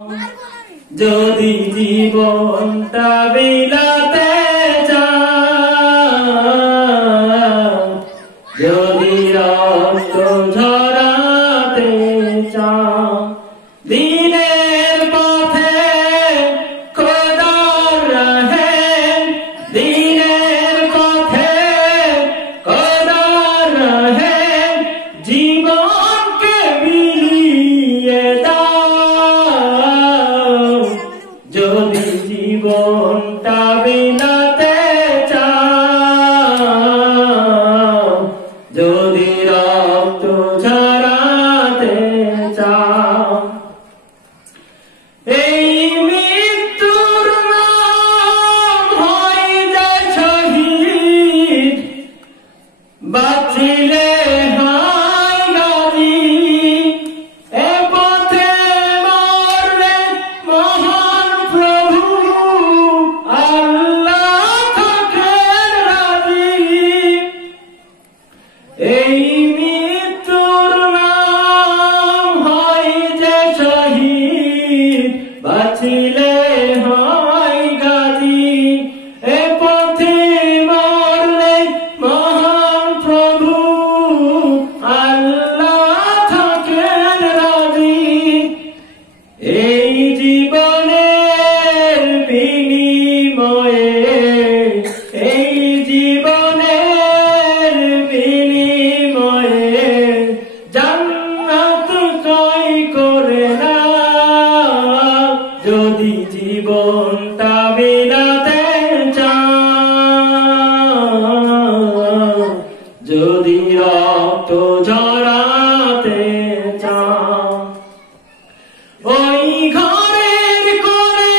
যদি জীবনটা বিলাতে চাও, যদি রক্ত ঝরাতে চাও, দিনের পথে খোদার রাহে, দিনের পথে খোদার রাহে জীবনকে বিলিয়ে দাও। যদি জীবনটা বিলাতে চাও, যদি রক্ত ঝরাতে চাও, এই মৃত্যুর নাম হয় যে শহীদ, বাঁচিলে হয় গাজী। এ পথে মরলে মহান প্রভু আল্লাহ থাকেন রাজি। এই মৃত্যুর নাম হয় যে শহীদ, বাঁচিলে হয় গাজী। এ পথে মরলে মহান প্রভু আল্লাহ থাকেন রাজি। এই জীবনের বিনিময়ে, এই জীবনের বিনিময়ে জান্নাত জয় করে নাও। যদি জীবনটা বিলাতে চাও, যদি রক্ত ঝরাতে চাও, ওই ঘরের কোণে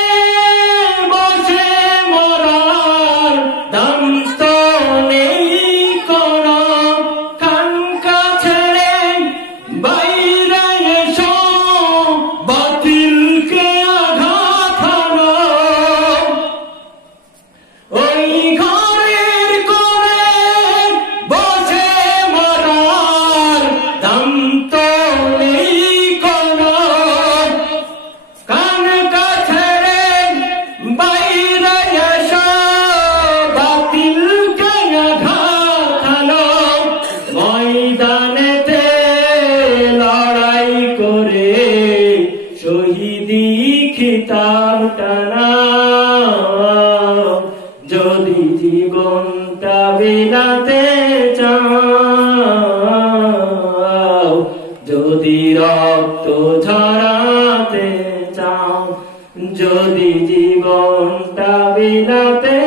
বসে মরার দাম তো নেই কোনো। খানকা ছেড়ে বাইরে এসো, বাতিলকে আঘাত হানো। ওই ঘরের কোণে বসে মরার দাম তো নেই কোনো। খানকা ছেড়ে বাইরে এসো, বাতিলকে আঘাত হানো। ময়দানেতে লড়াই করে শহীদি খিতাব টানাও। যদি জীবনটা বিলাতে চাও, যদি রক্ত ঝরাতে চাও, যদি জীবনটা বিলাতে